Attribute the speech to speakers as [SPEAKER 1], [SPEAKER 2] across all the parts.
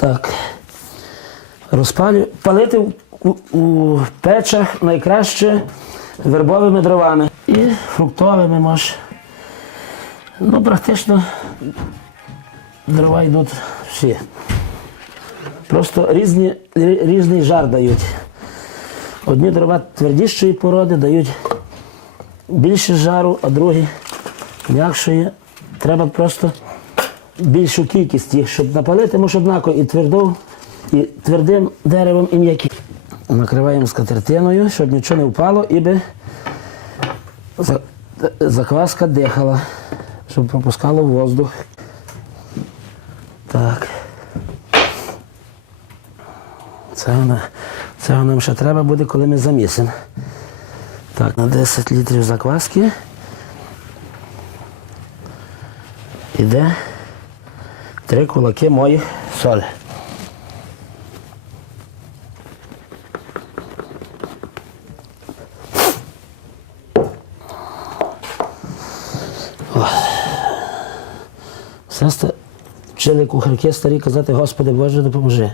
[SPEAKER 1] Так. Розпалю. Палити у, у печах найкраще вербовими дровами. І фруктовими може. Ну, практично дрова йдуть всі. Просто різні, різний жар дають. Одні дрова твердішої породи дають більше жару, а другі м'якшої. Треба просто більшу кількість їх, щоб напалити, може однаково і твердо, і твердим деревом, і м'яким. Накриваємо скатертиною, щоб нічого не впало, і би закваска дихала, щоб пропускало воздух. Так. Це, вона, це нам ще треба буде, коли ми замісимо. Так, на 10 літрів закваски. Іде три кулаки моїх солі. Все вчили кухарки старі казати, Господи Боже, допоможи.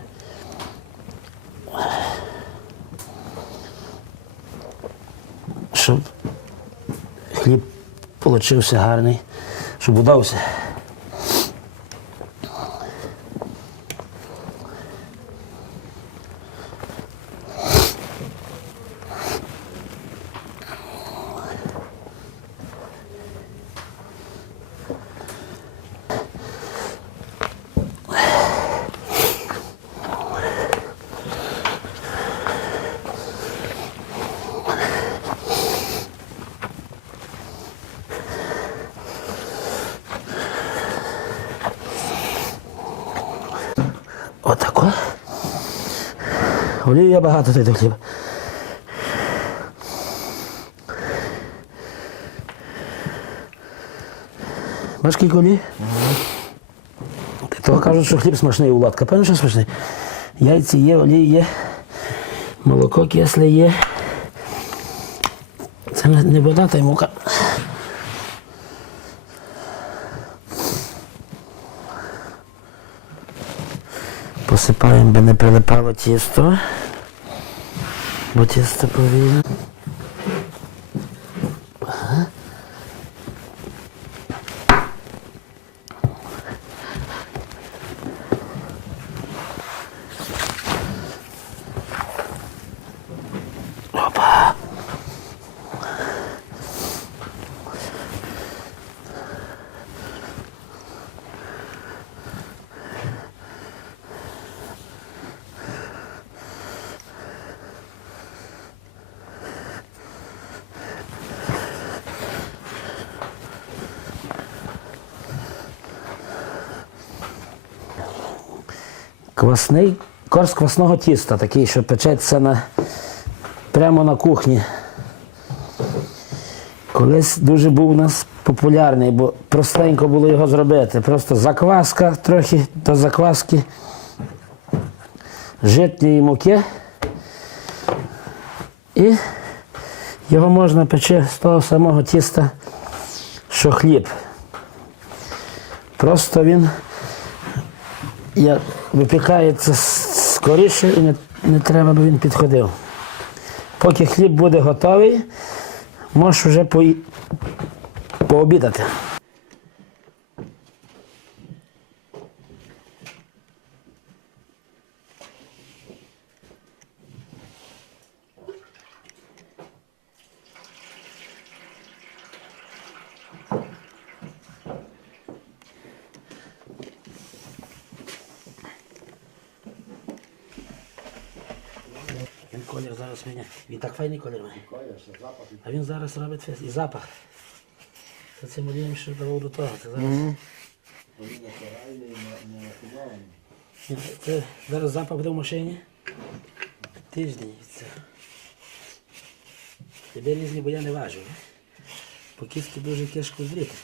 [SPEAKER 1] Щоб хліб получився гарний, щоб удався. Отако. Олію я багато даю до хліба. Бачиш, скільки олії? Того кажуть, що хліб смачний у Владка. Певно, що смачний. Яйці є, олії є, молоко кисле є. Це не не вода, та й мука. Посипаємо, би не прилипало тісто. Бо тісто повільно. Квасний корс квасного тіста, такий, що печеться на, прямо на кухні. Колись дуже був у нас популярний, бо простенько було його зробити. Просто закваска трохи до закваски житньої муки. І його можна пече з того самого тіста, що хліб. Просто він як випікається скоріше і не, не треба, би він підходив. Поки хліб буде готовий, можеш вже по... пообідати. Він колір зараз міняє. Він так файний колір має. А він зараз робить фес- і запах. Це цим олієм ще давав до того. Це зараз... Ні, Це зараз запах буде в машині. Тиждень від цього. Тебе різні, бо я не важу. По кістки дуже тяжко зріти.